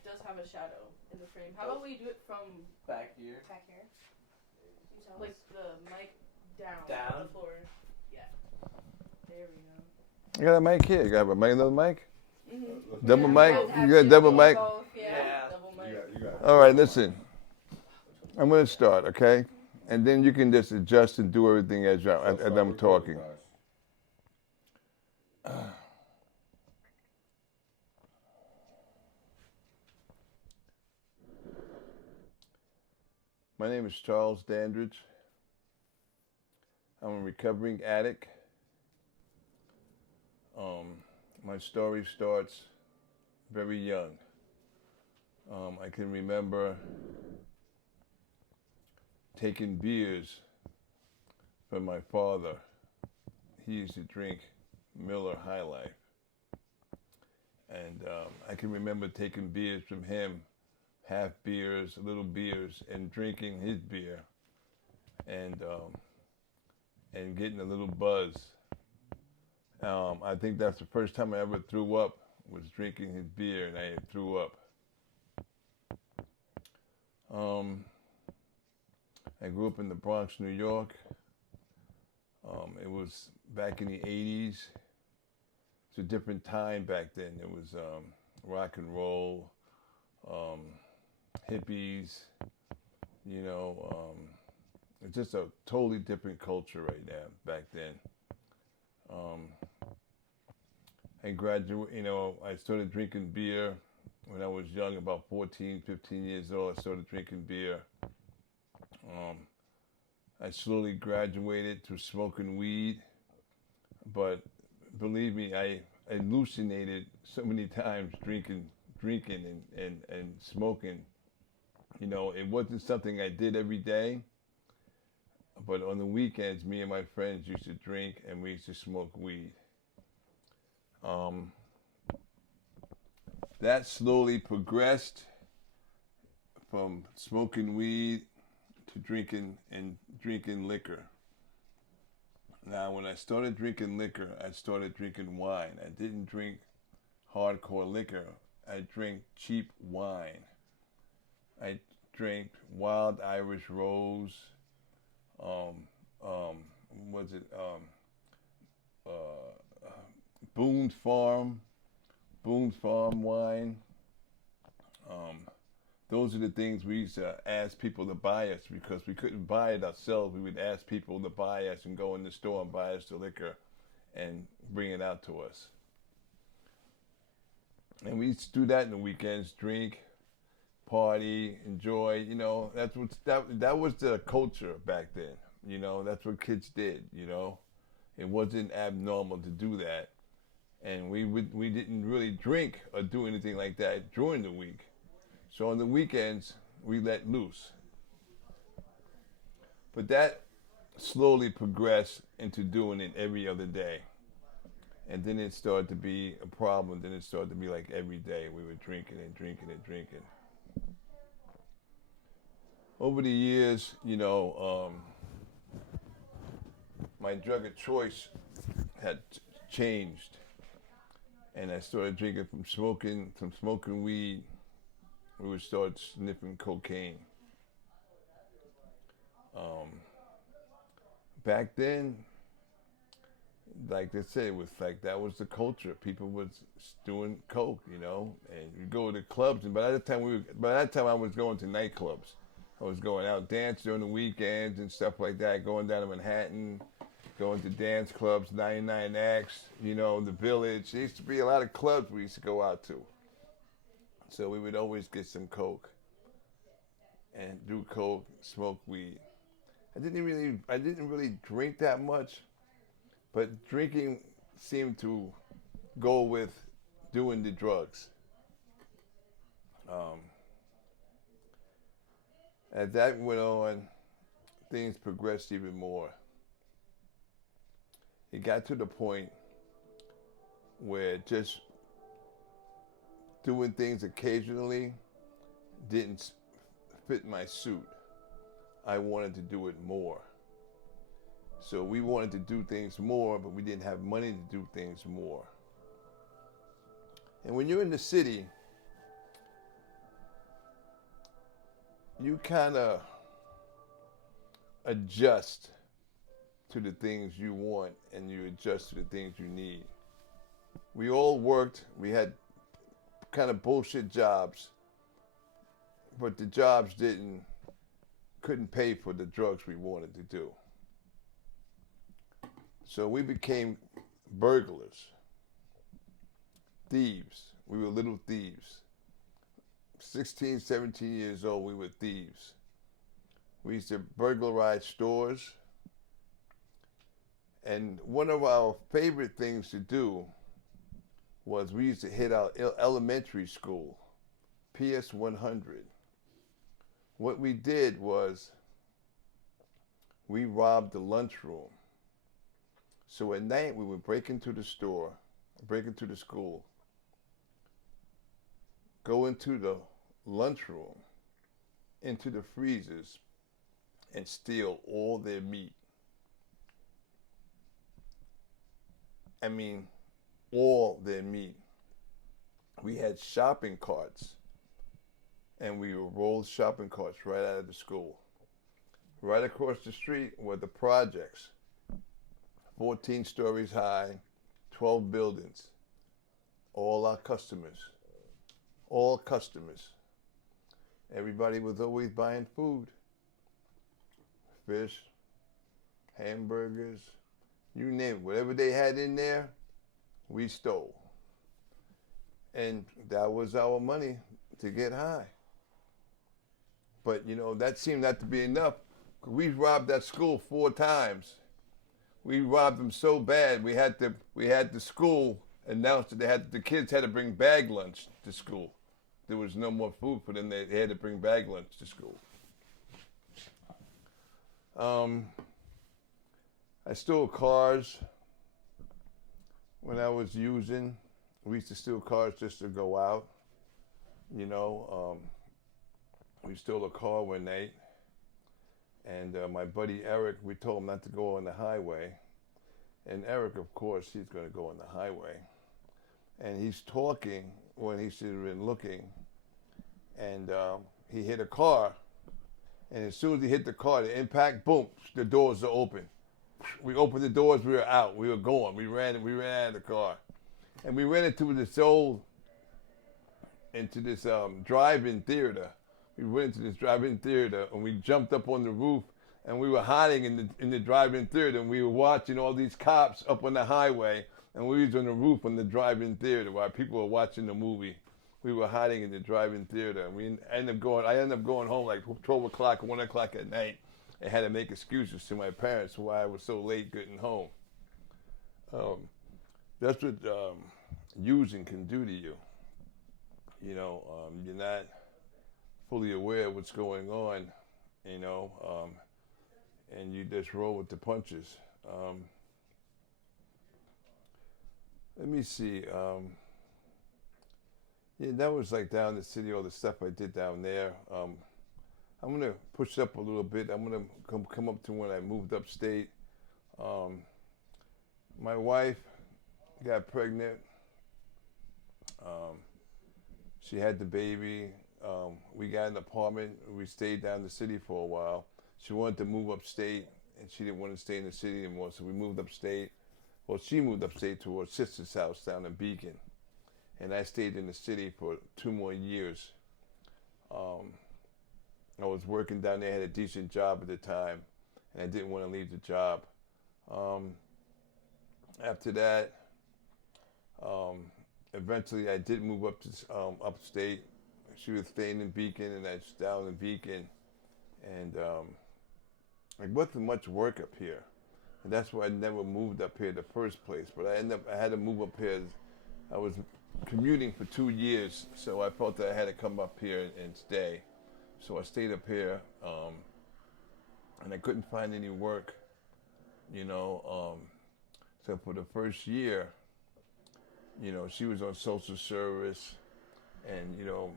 mic does have a shadow in the frame. How about we do it from back here? Back here. Like the mic down. Down? On the floor. Yeah. There we go. You got a mic here. You got another mic? Mm-hmm. Double Yeah, mic? both. You got a double mic? Both, Yeah. Double mic. You got it. All right, listen. I'm going to start, okay? And then you can just adjust and do everything as I'm talking. My name is Charles Dandridge. I'm a recovering addict. My story starts very young. I can remember taking beers from my father. He used to drink Miller High Life. And I can remember taking beers from him, half beers, little beers, and drinking his beer and getting a little buzz. I think that's the first time I ever threw up, was drinking his beer, and I threw up. I grew up in the Bronx, New York. It was back in the 80s. It's a different time back then. It was rock and roll, hippies, it's just a totally different culture right now back then. I graduated, I started drinking beer when I was young, about 14, 15 years old. I started drinking beer. I slowly graduated to smoking weed, but believe me, I hallucinated so many times drinking and smoking. It wasn't something I did every day, but on the weekends, me and my friends used to drink and we used to smoke weed. That slowly progressed from smoking weed to drinking liquor. Now, when I started drinking liquor, I started drinking wine. I didn't drink hardcore liquor. I drank cheap wine. I drank Wild Irish Rose. Boone's Farm wine. Those are the things we used to ask people to buy us because we couldn't buy it ourselves. We would ask people to buy us and go in the store and buy us the liquor and bring it out to us. And we used to do that in the weekends, drink, party, enjoy, that was the culture back then. That's what kids did, It wasn't abnormal to do that. And we didn't really drink or do anything like that during the week. So on the weekends, we let loose. But that slowly progressed into doing it every other day. And then it started to be a problem. Then it started to be like every day we were drinking and drinking and drinking. Over the years, my drug of choice had changed. And I started drinking from smoking weed. We would start sniffing cocaine. Back then, like they say, it was like that was the culture. People was doing coke, and you go to clubs. And by that time I was going to nightclubs. I was going out dance during the weekends and stuff like that. Going down to Manhattan, going to dance clubs, 99X, the Village. There used to be a lot of clubs we used to go out to. So we would always get some coke and do coke, smoke weed. I didn't really drink that much, but drinking seemed to go with doing the drugs. As that went on, things progressed even more. It got to the point where just doing things occasionally didn't fit my suit. I wanted to do it more. So we wanted to do things more, but we didn't have money to do things more. And when you're in the city, you kind of adjust to the things you want and you adjust to the things you need. We all worked, we had kind of bullshit jobs, but the jobs couldn't pay for the drugs we wanted to do. So we became burglars, thieves. We were little thieves. 16, 17 years old, we were thieves. We used to burglarize stores. And one of our favorite things to do was we used to hit our elementary school, PS 100. What we did was we robbed the lunchroom. So at night we would break into the store, break into the school, go into the lunchroom, into the freezers, and steal all their meat. I mean, all their meat. We had shopping carts, and we would roll shopping carts right out of the school. Right across the street were the projects, 14 stories high, 12 buildings. All our customers, all customers. Everybody was always buying food, fish, hamburgers, you name it. Whatever they had in there, we stole. And that was our money to get high. But, you know, that seemed not to be enough. We robbed that school 4 times. We robbed them so bad, we had the school announce that the kids had to bring bag lunch to school. There was no more food for them. They had to bring bag lunch to school. I stole cars when I was using. We used to steal cars just to go out. You know, we stole a car one night, and my buddy Eric, we told him not to go on the highway. And Eric, of course, he's going to go on the highway. And he's talking when he should have been looking. And he hit a car. And as soon as he hit the car, the impact, boom, the doors are open. We opened the doors, we were out, we were going. We ran out of the car. And we ran into this drive-in theater. We went into this drive-in theater and we jumped up on the roof and we were hiding in the drive-in theater, and we were watching all these cops up on the highway, and we was on the roof on the drive-in theater while people were watching the movie. We were hiding in the drive-in theater, and I ended up going home like 12 o'clock, 1 o'clock at night, and had to make excuses to my parents for why I was so late getting home. That's what using can do to you. You know, you're not fully aware of what's going on, you know, and you just roll with the punches. Let me see. Yeah, that was like down in the city, all the stuff I did down there. I'm going to push up a little bit. I'm going to come up to when I moved upstate. My wife got pregnant. She had the baby. We got an apartment. We stayed down in the city for a while. She wanted to move upstate, and she didn't want to stay in the city anymore, so we moved upstate. Well, she moved upstate to her sister's house down in Beacon, and I stayed in the city for 2 more years. I was working down there, had a decent job at the time, and I didn't want to leave the job. After that, eventually I did move up to upstate. She was staying in Beacon, and I was down in Beacon, and there wasn't much work up here, and that's why I never moved up here in the first place. But I had to move up here. I was commuting for 2 years, so I felt that I had to come up here and stay. So I stayed up here, and I couldn't find any work, you know. So for the first year, you know, she was on social service and, you know,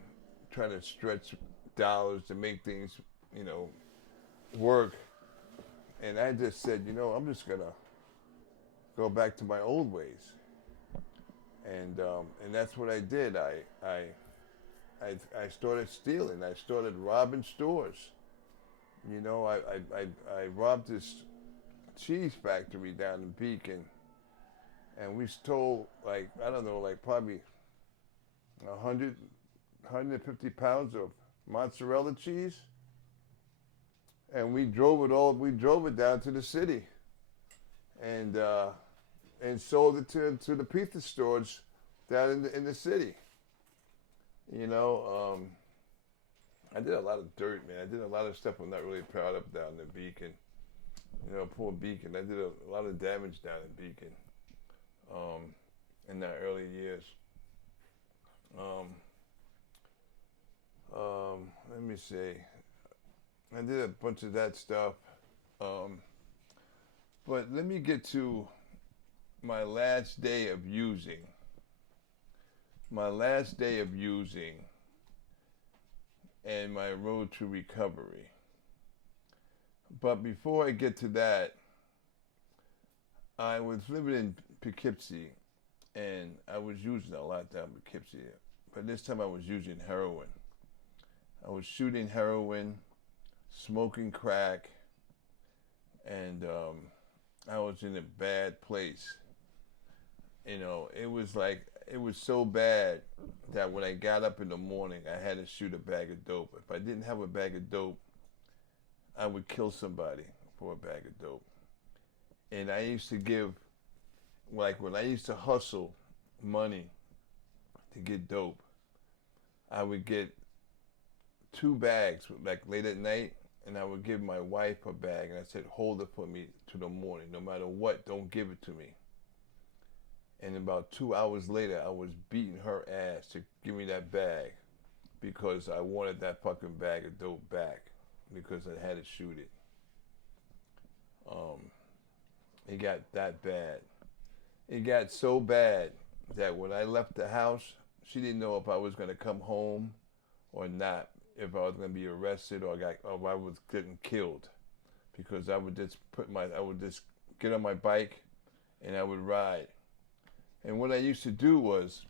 trying to stretch dollars to make things, you know, work. And I just said, you know, I'm just going to go back to my old ways. And that's what I did. I I started stealing. I started robbing stores. You know, I robbed this cheese factory down in Beacon, and we stole like I don't know, like probably 100, 150 pounds of mozzarella cheese, and we drove it all. We drove it down to the city, and sold it to the pizza stores down in the city. You know, I did a lot of dirt, man. I did a lot of stuff I'm not really proud of down in Beacon. You know, poor Beacon. I did a lot of damage down in Beacon in the early years. Let me see. I did a bunch of that stuff. But let me get to my last day of using. My last day of using and my road to recovery. But before I get to that, I was living in Poughkeepsie, and I was using a lot down in Poughkeepsie. But this time I was using heroin. I was shooting heroin, smoking crack, and I was in a bad place. You know, it was so bad that when I got up in the morning, I had to shoot a bag of dope. If I didn't have a bag of dope, I would kill somebody for a bag of dope. And I used to give, like when I used to hustle money to get dope, I would get 2 bags, like late at night, and I would give my wife a bag, and I said, hold it for me to the morning. No matter what, don't give it to me. And about 2 hours later, I was beating her ass to give me that bag because I wanted that fucking bag of dope back because I had to shoot it. It got that bad. It got so bad that when I left the house, she didn't know if I was going to come home or not, if I was going to be arrested or I was getting killed, because I would just get on my bike and I would ride. And what I used to do was,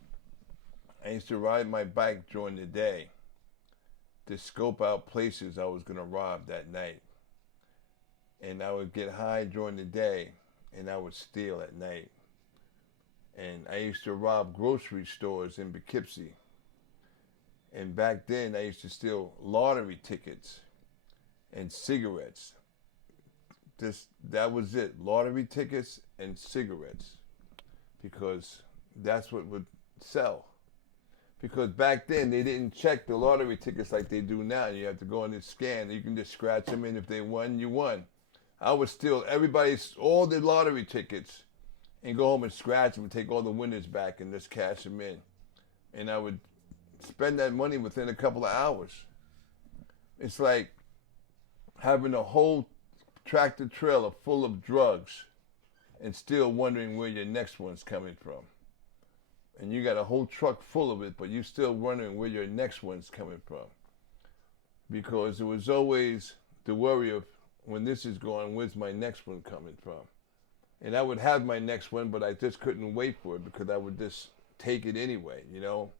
I used to ride my bike during the day to scope out places I was going to rob that night. And I would get high during the day, and I would steal at night. And I used to rob grocery stores in Poughkeepsie. And back then, I used to steal lottery tickets and cigarettes. That was it, lottery tickets and cigarettes, because that's what would sell. Because back then, they didn't check the lottery tickets like they do now. You have to go on and scan. You can just scratch them in. If they won, you won. I would steal all the lottery tickets and go home and scratch them and take all the winners back and just cash them in. And I would spend that money within a couple of hours. It's like having a whole tractor trailer full of drugs and still wondering where your next one's coming from. And you got a whole truck full of it, but you're still wondering where your next one's coming from. Because it was always the worry of, when this is gone, where's my next one coming from? And I would have my next one, but I just couldn't wait for it because I would just take it anyway, you know?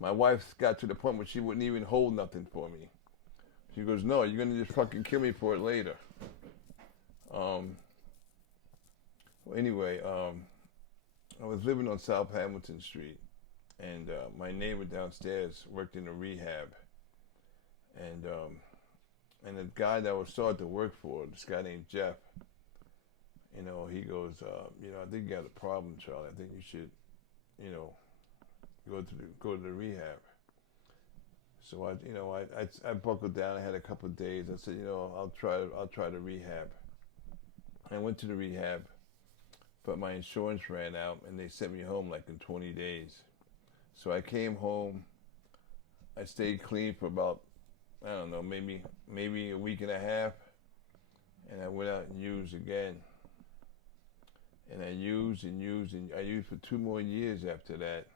My wife got to the point where she wouldn't even hold nothing for me. She goes, no, you're going to just fucking kill me for it later. Anyway, I was living on South Hamilton Street, and my neighbor downstairs worked in a rehab. And the guy that I was starting to work for, this guy named Jeff, you know, he goes, I think you got a problem, Charlie. I think you should, go to the rehab. So I buckled down. I had a couple of days. I said, I'll try the rehab. I went to the rehab, but my insurance ran out, and they sent me home like in 20 days. So I came home. I stayed clean for about, I don't know, maybe a week and a half, and I went out and used again. And I used for 2 more years after that.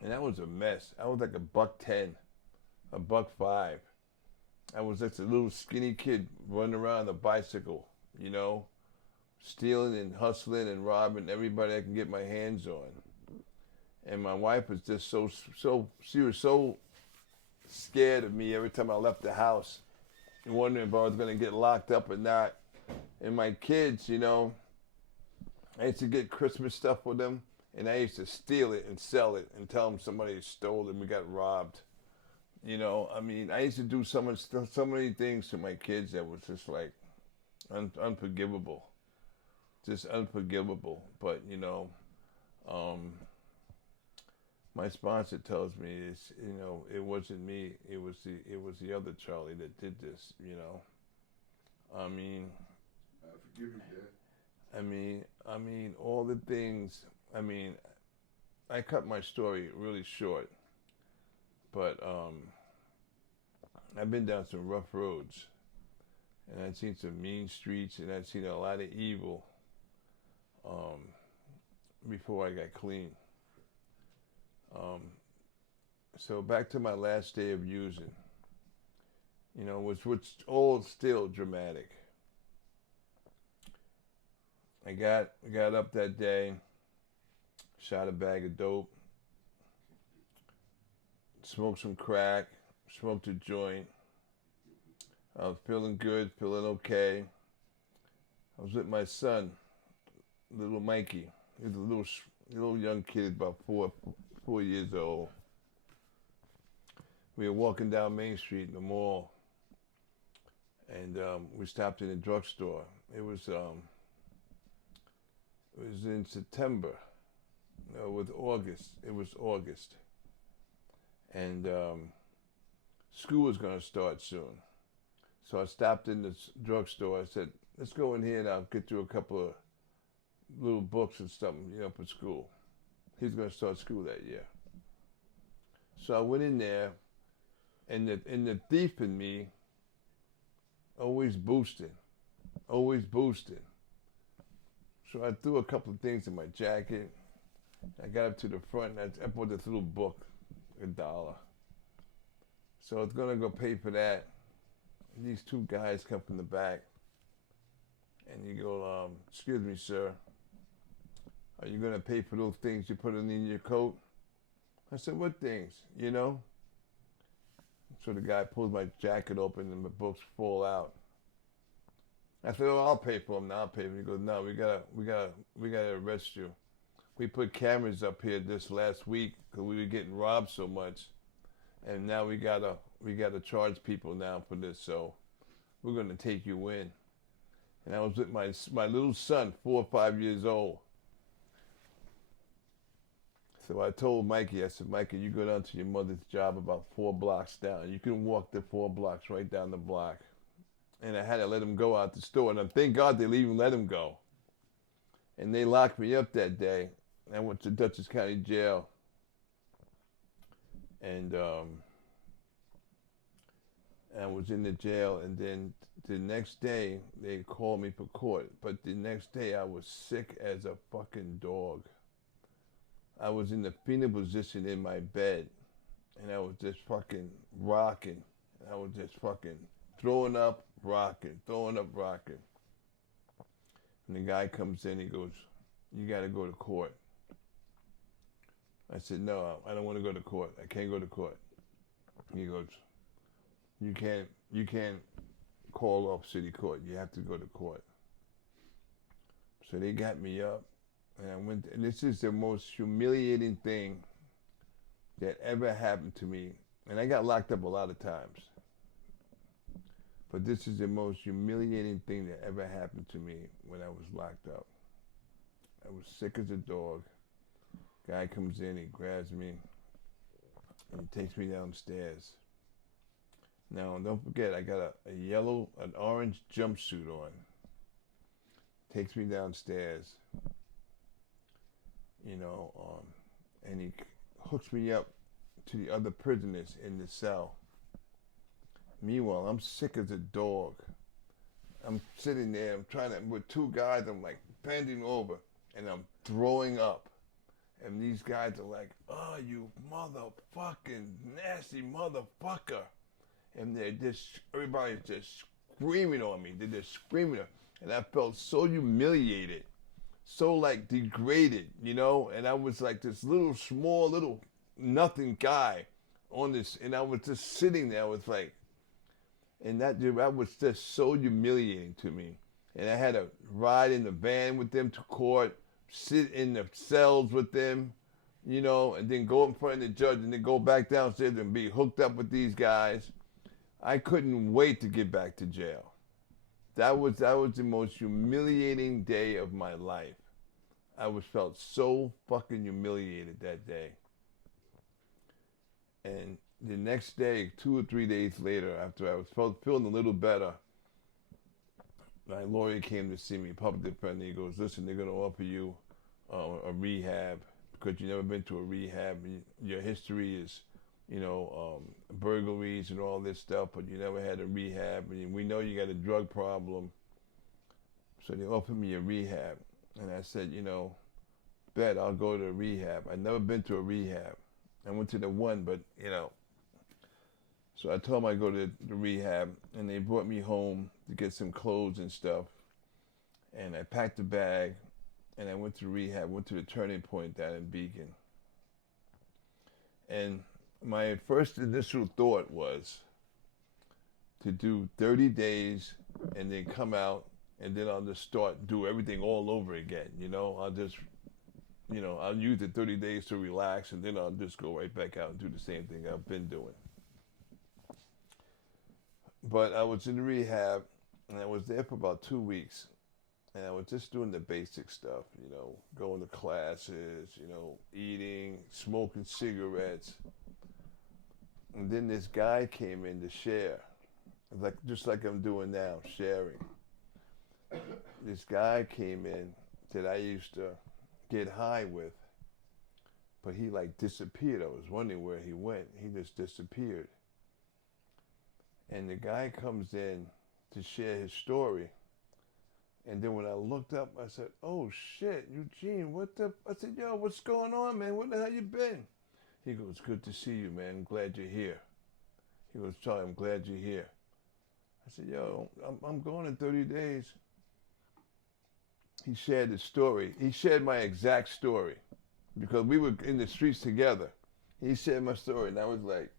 And that was a mess. I was like $1.10, $1.05. I was just a little skinny kid running around on a bicycle, stealing and hustling and robbing everybody I can get my hands on. And my wife was just she was so scared of me every time I left the house, wondering if I was going to get locked up or not. And my kids, you know, I used to get Christmas stuff for them, and I used to steal it and sell it and tell them somebody stole it and we got robbed. You know, I mean, I used to do so many things to my kids that was just like unforgivable. Just unforgivable. But, you know, my sponsor tells me it's, you know, it wasn't me. It was the other Charlie that did this, you know. I mean, I forgive you, Dad. I mean, all the things. I mean, I cut my story really short, but I've been down some rough roads, and I've seen some mean streets, and I've seen a lot of evil before I got clean. So back to my last day of using, you know, which all still dramatic. I got up that day, shot a bag of dope, smoked some crack, smoked a joint. I was feeling good, feeling okay. I was with my son, little Mikey. He was a little young kid, about 4 years old. We were walking down Main Street in the mall, and we stopped in a drugstore. It was in September. No, with August. It was August. And school was going to start soon. So I stopped in the drugstore. I said, let's go in here and I'll get you a couple of little books and something, you know, for school. He's going to start school that year. So I went in there, and the thief in me always boosted. So I threw a couple of things in my jacket. I got up to the front and I bought this little book, $1. So I was gonna go pay for that. These two guys come from the back, and you go, excuse me, sir, are you gonna pay for those things you put in your coat? I said, what things, you know? So the guy pulls my jacket open and the books fall out. I said, oh, I'll pay for them now. I'll pay for them. He goes, no, we gotta arrest you. We put cameras up here this last week because we were getting robbed so much, and now we gotta charge people now for this. So we're gonna take you in. And I was with my little son, 4 or 5 years old. So I told Mikey, I said, Mikey, you go down to your mother's job about 4 blocks down. You can walk the 4 blocks right down the block. And I had to let him go out the store. And thank God they even let him go. And they locked me up that day. I went to Dutchess County Jail. And I was in the jail. And then the next day, they called me for court. But the next day, I was sick as a fucking dog. I was in the fetal position in my bed. And I was just fucking rocking. I was just fucking throwing up, rocking. And the guy comes in, he goes, you gotta go to court. I said, no, I don't want to go to court. I can't go to court. He goes, you can't call off city court. You have to go to court. So they got me up, and I went, and this is the most humiliating thing that ever happened to me. And I got locked up a lot of times. But this is the most humiliating thing that ever happened to me when I was locked up. I was sick as a dog. Guy comes in, he grabs me, and he takes me downstairs. Now, don't forget, I got an orange jumpsuit on. Takes me downstairs, you know, and he hooks me up to the other prisoners in the cell. Meanwhile, I'm sick as a dog. I'm sitting there, with 2 guys, I'm like bending over, and I'm throwing up. And these guys are like, oh, you motherfucking nasty motherfucker. And everybody's just screaming on me. They're just screaming. And I felt so humiliated, so like degraded, you know? And I was like this small little nothing guy on this, and I was just sitting there. I was like, and that was just so humiliating to me. And I had to ride in the van with them to court, sit in the cells with them, you know, and then go in front of the judge and then go back downstairs and be hooked up with these guys. I couldn't wait to get back to jail. That was the most humiliating day of my life. I felt so fucking humiliated that day. And the next day, 2 or 3 days later, after I was feeling a little better, my lawyer came to see me, public defender. He goes, listen, they're going to offer you a rehab because you've never been to a rehab. Your history is, you know, burglaries and all this stuff, but you never had a rehab. And we know you got a drug problem. So they offered me a rehab. And I said, you know, bet I'll go to a rehab. I'd never been to a rehab. I went to the one, but, you know. So I told them I'd go to the rehab, and they brought me home to get some clothes and stuff. And I packed a bag, and I went to rehab, went to the Turning Point down in Beacon. And my first initial thought was to do 30 days and then come out, and then I'll just do everything all over again. You know, I'll use the 30 days to relax, and then I'll just go right back out and do the same thing I've been doing. But I was in rehab, and I was there for about 2 weeks, and I was just doing the basic stuff, you know, going to classes, you know, eating, smoking cigarettes. And then this guy came in to share, just like I'm doing now, sharing. This guy came in that I used to get high with, but he like disappeared. I was wondering where he went. He just disappeared. And the guy comes in to share his story. And then when I looked up, I said, oh shit, Eugene, I said, yo, what's going on, man? Where the hell you been? He goes, good to see you, man. I'm glad you're here. He goes, Charlie, I'm glad you're here. I said, yo, I'm going in 30 days. He shared his story. He shared my exact story because we were in the streets together. He shared my story, and I was like,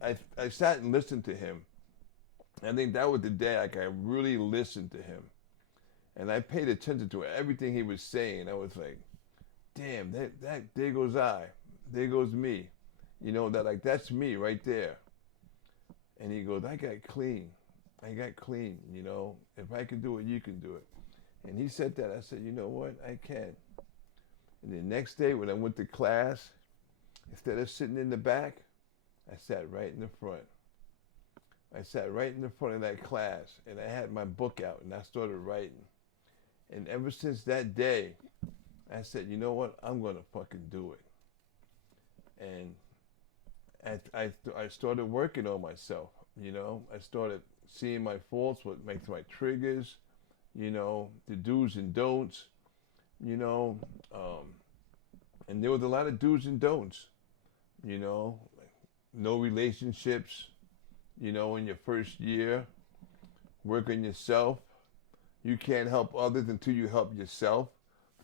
I sat and listened to him. I think that was the day I really listened to him. And I paid attention to everything he was saying. I was like, damn, there goes I. There goes me. You know, that's me right there. And he goes, I got clean, you know. If I can do it, you can do it. And he said that. I said, you know what? I can. And the next day when I went to class, instead of sitting in the back, I sat right in the front. I sat right in the front of that class, and I had my book out, and I started writing. And ever since that day, I said, you know what? I'm going to fucking do it. And I started working on myself, you know. I started seeing my faults, what makes my triggers, you know, the do's and don'ts, you know. And there was a lot of do's and don'ts, you know. No relationships, you know, in your first year. Work on yourself. You can't help others until you help yourself.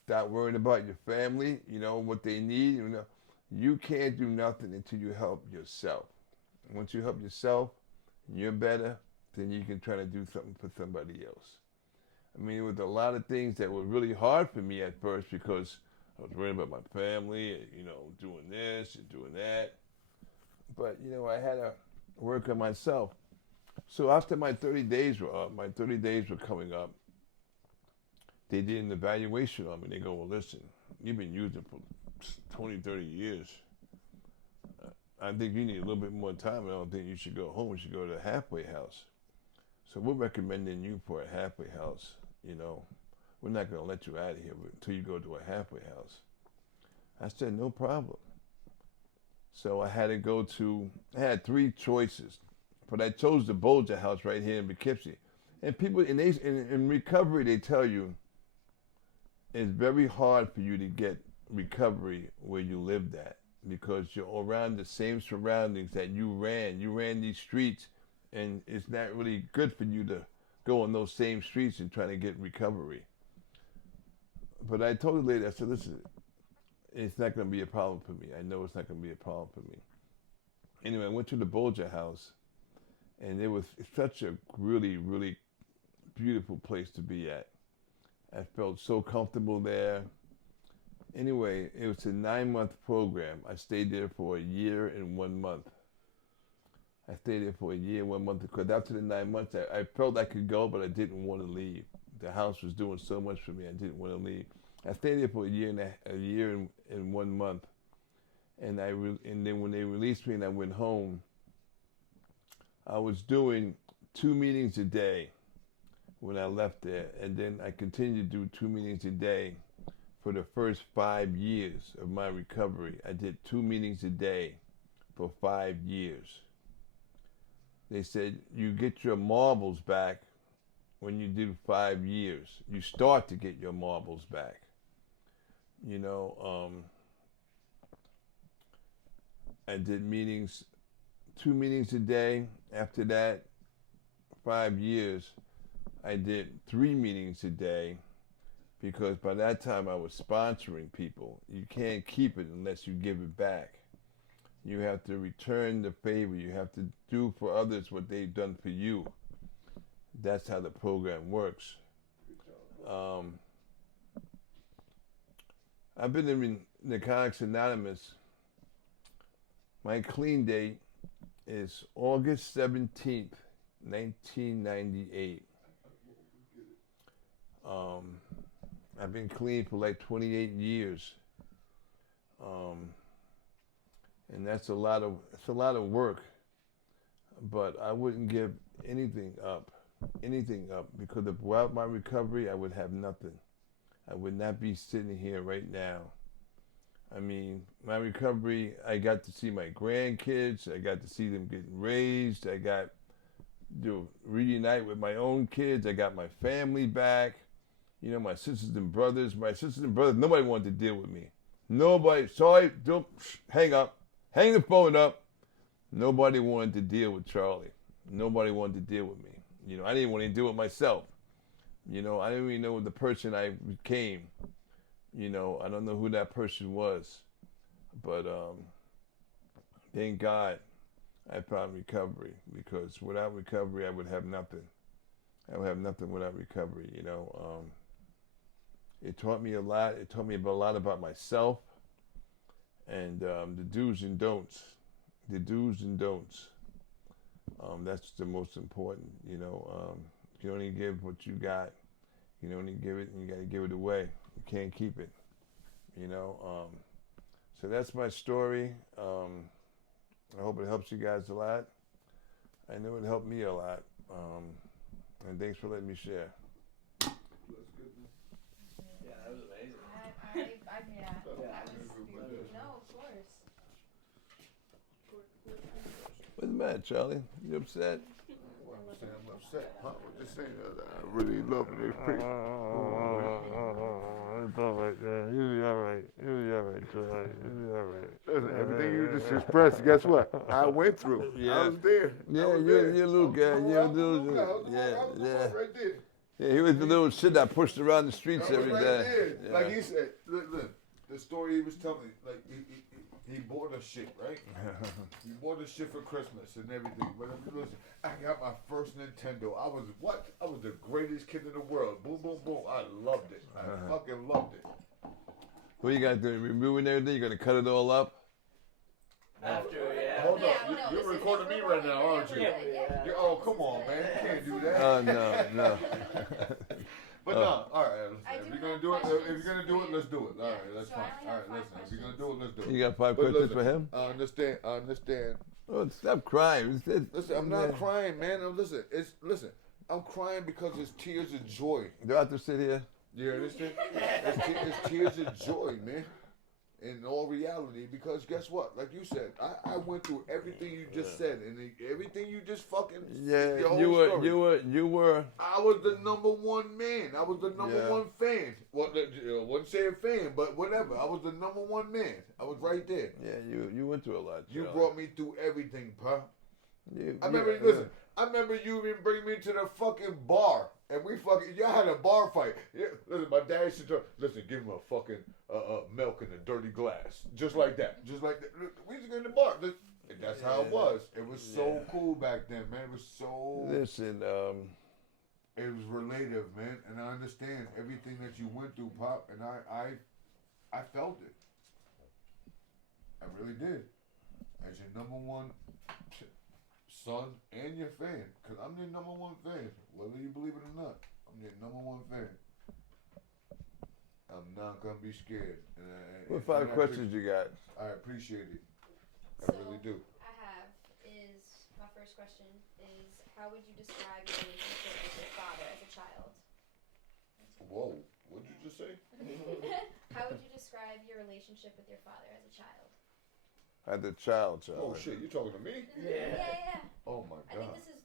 Stop worrying about your family, you know, what they need. You know, you can't do nothing until you help yourself. Once you help yourself, and you're better, then you can try to do something for somebody else. I mean, there was a lot of things that were really hard for me at first because I was worrying about my family, and, you know, doing this and doing that. But, you know, I had to work on myself. So after my 30 days were up, my 30 days were coming up, they did an evaluation on me. They go, well, listen, you've been using for 20, 30 years. I think you need a little bit more time. I don't think you should go home. You should go to a halfway house. So we're recommending you for a halfway house. You know, we're not going to let you out of here until you go to a halfway house. I said, no problem. So I had had 3 choices, but I chose the Bolger House right here in Poughkeepsie. And people in recovery, they tell you it's very hard for you to get recovery where you lived at because you're around the same surroundings that you ran. You ran these streets, and it's not really good for you to go on those same streets and try to get recovery. But I told the lady, I said, listen, it's not going to be a problem for me. I know it's not going to be a problem for me. Anyway, I went to the Bolger house, and it was such a really, really beautiful place to be at. I felt so comfortable there. Anyway, it was a 9-month program. I stayed there for a year and 1 month. I stayed there for a year and 1 month because after the 9 months, I felt I could go, but I didn't want to leave. The house was doing so much for me, I didn't want to leave. I stayed there for a year and 1 month, and then when they released me and I went home, I was doing 2 meetings a day when I left there, and then I continued to do 2 meetings a day for the first 5 years of my recovery. I did 2 meetings a day for 5 years. They said, you get your marbles back when you do 5 years. You start to get your marbles back. You know, I did 2 meetings a day. After that, 5 years, I did 3 meetings a day because by that time I was sponsoring people. You can't keep it unless you give it back. You have to return the favor. You have to do for others what they've done for you. That's how the program works. I've been in Narcotics Anonymous. My clean date is August 17th, 1998. I've been clean for like 28 years. And that's a lot of work, but I wouldn't give anything up, because without my recovery, I would have nothing. I would not be sitting here right now. I mean, my recovery, I got to see my grandkids, I got to see them getting raised, I got to reunite with my own kids, I got my family back, you know, my sisters and brothers, nobody wanted to deal with me. Nobody, sorry, don't, hang up. Hang the phone up. Nobody wanted to deal with Charlie. Nobody wanted to deal with me. You know, I didn't want to deal with myself. You know, I didn't even know the person I became. You know, I don't know who that person was. But thank God I found recovery, because without recovery, I would have nothing. I would have nothing without recovery, you know. It taught me a lot. It taught me a lot about myself. And the do's and don'ts. The do's and don'ts. That's the most important, you know. You only give what you got. You can only give it, and you got to give it away. You can't keep it, you know. So that's my story. I hope it helps you guys a lot. I know it helped me a lot. And thanks for letting me share. Yeah, that was amazing. No, of course. What's the matter, Charlie? You upset? Well, I'm saying I'm upset. Pop was just saying that I really love it. It's pretty. It's all right, man. You'll be all right. You'll be all right, Charlie. You'll be all right. Listen, everything you just expressed, guess what? I went through. Yeah. I was there. Yeah, I was you're there. a little guy. You're a little I was yeah. right there. Yeah, he was the little shit I pushed around the streets I was every right day. there. Yeah. Like he said, look, the story he was telling me, like he bought us shit, right? He bought us shit for Christmas and everything. But listen, I got my first Nintendo. I was the greatest kid in the world. Boom, boom, boom. I loved it. I fucking loved it. What you got to do? Removing everything? You're going to cut it all up? After, yeah. Hold Yeah, up, well, no, you're this is- recording me right now, aren't you? Yeah. Oh, come on, man. You can't do that. Oh, no. But no, all right. I If do you're gonna have do it, questions if you're gonna do it, for you. let's do it. All right, Yeah, that's so I fine. only All have right, 5 listen. If you're gonna do it, let's do it. You got 5 But questions listen, for him? I understand. Oh, stop crying. Listen, I'm not crying, man. Listen. I'm crying because it's tears of joy. Do I have to sit here? You understand? It's tears of joy, man. In all reality, because guess what? Like you said, I went through everything you just said, and everything you just fucking Yeah, your whole you story. were. I was the #1 man. I was the number Yeah. 1 fan. Well, wasn't saying fan, but whatever. I was the #1 man. I was right there. Yeah, you went through a lot. You Charlie. brought me through everything, pa. You- I remember. you- Listen, I remember you even bring me to the fucking bar And we fucking, y'all had a bar fight. Yeah, listen, my dad used to listen, give him a fucking milk in a dirty glass. Just like that. Just like that. We used to go in the bar. And that's how it was. It was so cool back then, man. It was so... Listen, It was relative, man. And I understand everything that you went through, Pop. And I felt it. I really did. As your number one son and your fan. Because I'm your number one fan. Whether you believe it or not. I'm your number one fan. I'm not going to be scared. what 5 questions you got? I appreciate it. I So, really do. I have my first question is, how would you describe your relationship with your father as a child? Whoa. What did you just say? How would you describe your relationship with your father as a child? As a child. Oh, shit. You talking to me? Yeah. Oh, my I think God. this is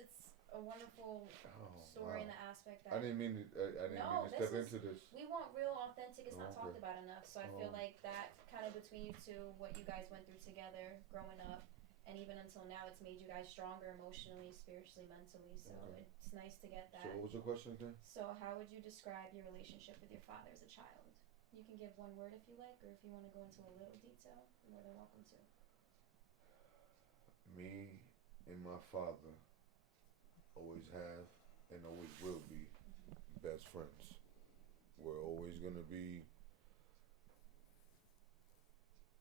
it's a wonderful wow. story in the aspect that I didn't mean to No, step this into this. we want real authentic. It's not Okay. talked about enough. So I feel like that kind of between you two, what you guys went through together growing up, and even until now, it's made you guys stronger emotionally, spiritually, mentally. So Okay. it's nice to get that. So what was the question again? So how would you describe your relationship with your father as a child? You can give one word if you like, or if you want to go into a little detail, you're more than welcome to. Me and my father always have and always will be best friends. We're always gonna be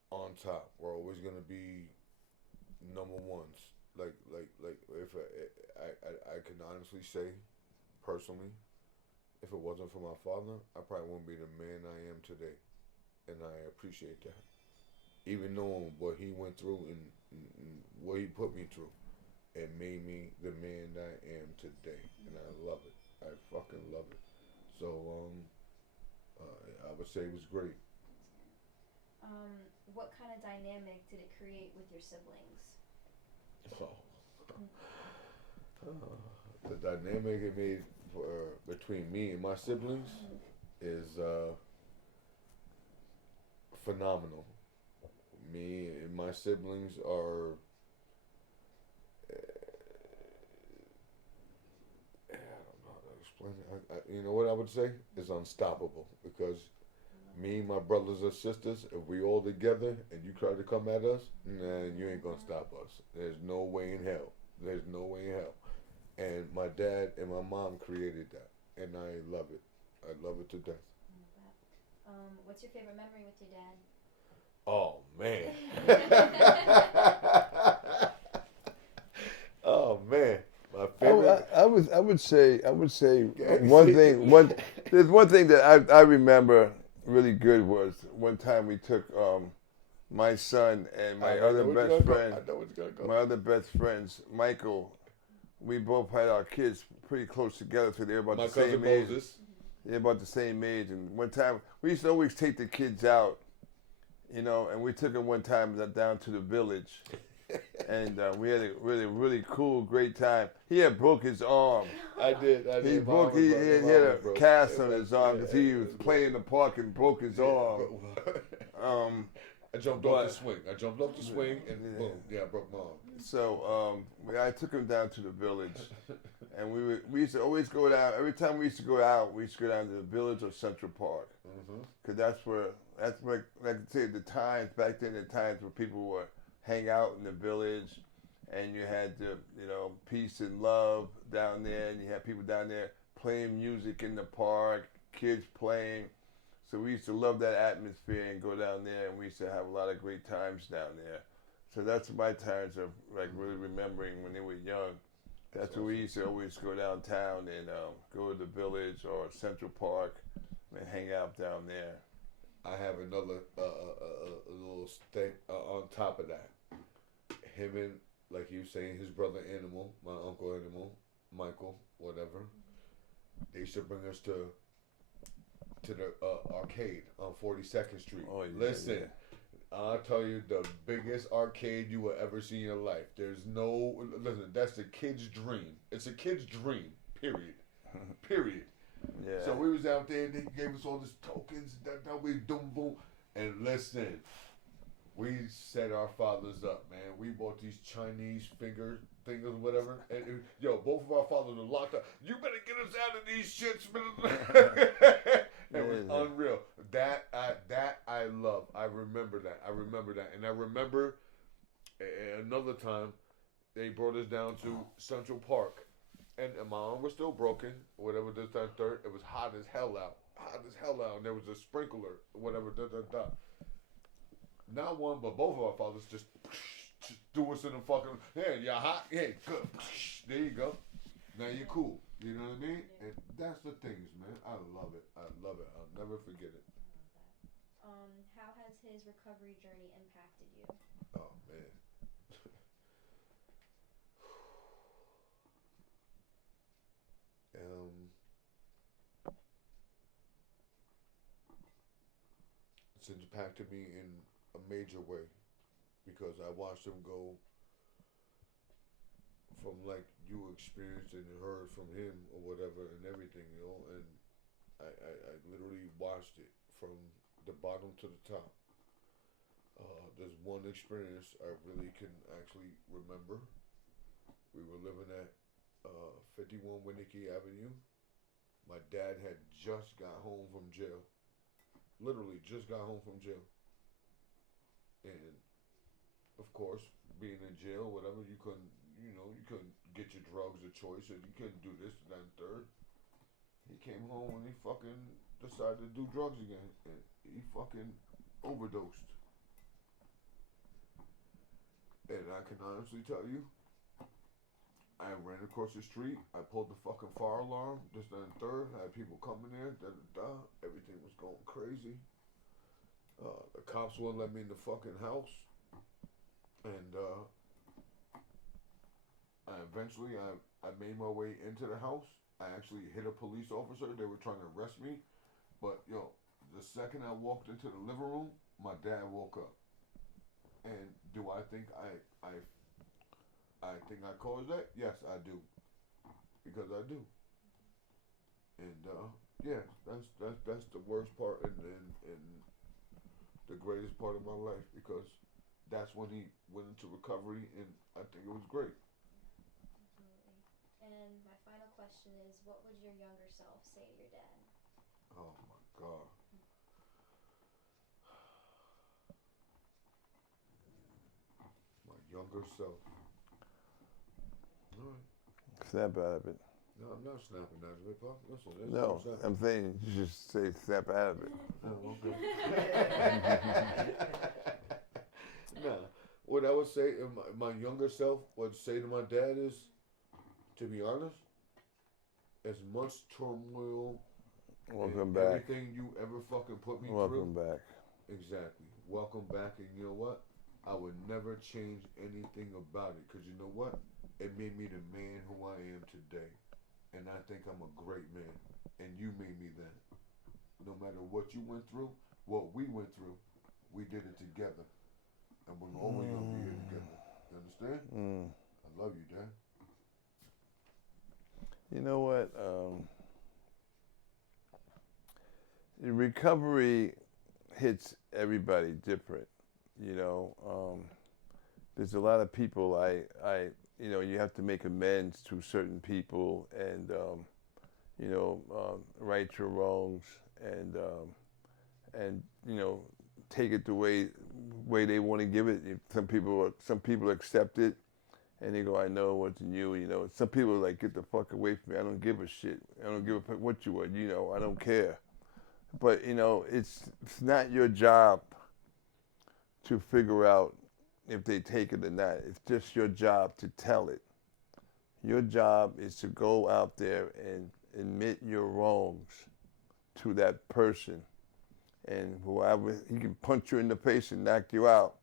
on top. We're always gonna be number ones. Like if I can honestly say, personally, if it wasn't for my father, I probably wouldn't be the man I am today, and I appreciate that. Even knowing what he went through and what he put me through, it made me the man that I am today, and I love it. I fucking love it. So I would say it was great. What kind of dynamic did it create with your siblings? The dynamic it made between me and my siblings is phenomenal. Me and my siblings are I don't know how to explain it. You know what I would say? It's unstoppable because me, my brothers or sisters, if we all together and you try to come at us, man, you ain't gonna stop us. There's no way in hell. There's no way in hell. And my dad and my mom created that, and I love it. I love it to death. What's your favorite memory with your dad? Oh man. Oh man. My favorite. I would say Yeah, there's one thing that I remember really good was one time we took my son and my other best friend, I know what's gonna go. my other best friends, Michael. We both had our kids pretty close together, so they're about My the cousin same age. Moses. They're about the same age. And one time we used to always take the kids out, you know, and we took them one time down to the village. And we had a really cool, great time. He had broke his arm. I did. He had a cast on his arm because he was playing in the park and broke his arm. I jumped off the swing. And boom, I broke my arm. So I took him down to the village, and we used to always go down. Every time we used to go out, we used to go down to the village or Central Park, because that's where like I say the times back then. The times where people would hang out in the village, and you had the peace and love down there, and you had people down there playing music in the park, kids playing. So we used to love that atmosphere and go down there, and we used to have a lot of great times down there. So that's my times of like really remembering when they were young. That's where we used to always go downtown and go to the village or Central Park and hang out down there. I have another a little thing on top of that. Him and, like you saying, his brother Animal, my uncle Animal, Michael, whatever. They used to bring us to the arcade on 42nd Street. Oh, yeah, Listen, yeah. I'll tell you the biggest arcade you will ever see in your life. Listen, that's the kid's dream. It's a kid's dream, period. Period. Yeah. So we was out there and they gave us all these tokens, that we doom boom. And listen, we set our fathers up, man. We bought these Chinese finger thing or whatever. And yo, both of our fathers were locked up. You better get us out of these shits, man. It was unreal. That I love. I remember that. And I remember another time they brought us down to Central Park, and my arm was still broken. Whatever this, that, third. It was hot as hell out. And there was a sprinkler. Whatever. Not one, but both of our fathers just threw us in the fucking. Hey, you're hot. Hey, good. There you go. Now you're cool. You know what I mean? And that's the things, man. I love it. I'll never forget it. I love that. How has his recovery journey impacted you? Oh man. It's impacted me in a major way because I watched him go from like you experienced and heard from him or whatever and everything, you know, and I literally watched it from the bottom to the top. There's one experience I really can actually remember. We were living at 51 Winnicke Avenue. My dad had just got home from jail. Literally just got home from jail. And of course, being in jail, whatever, you couldn't get your drugs of choice, and you couldn't do this, that, and third. He came home and he fucking decided to do drugs again, and he fucking overdosed. And I can honestly tell you, I ran across the street, I pulled the fucking fire alarm, this, that, and third, had people coming there, everything was going crazy. The cops wouldn't let me in the fucking house. And I made my way into the house. I actually hit a police officer. They were trying to arrest me. But, yo, the second I walked into the living room, my dad woke up. And do I think I think I caused that? Yes, I do. Because I do. And, yeah, that's the worst part and the greatest part of my life, because that's when he went into recovery, and I think it was great. Absolutely. And my final question is, what would your younger self say to your dad? Oh my God. My younger self. All right. Snap out of it. No, I'm not snapping out of it, Pop. Listen, No, I'm saying you should say snap out of it. Oh, okay. Nah, what I would say, my younger self would say to my dad is, to be honest, as much turmoil, welcome back. Everything you ever fucking put me Welcome through. back. Exactly. Welcome back, and you know what? I would never change anything about it, because you know what? It made me the man who I am today. And I think I'm a great man. And you made me that. No matter what you went through, what we went through, we did it together. And we're always going to be here together. You understand? I love you, Dad. You know what? Recovery hits everybody different. You know, there's a lot of people you have to make amends to certain people and, right your wrongs and take it the way they want to give it. Some people accept it and they go, I know it wasn't you, you know. Some people are like, get the fuck away from me. I don't give a shit. I don't give a fuck what you were, you know. I don't care. But, it's not your job to figure out if they take it or not. It's just your job to tell it. Your job is to go out there and admit your wrongs to that person. And whoever, he can punch you in the face and knock you out.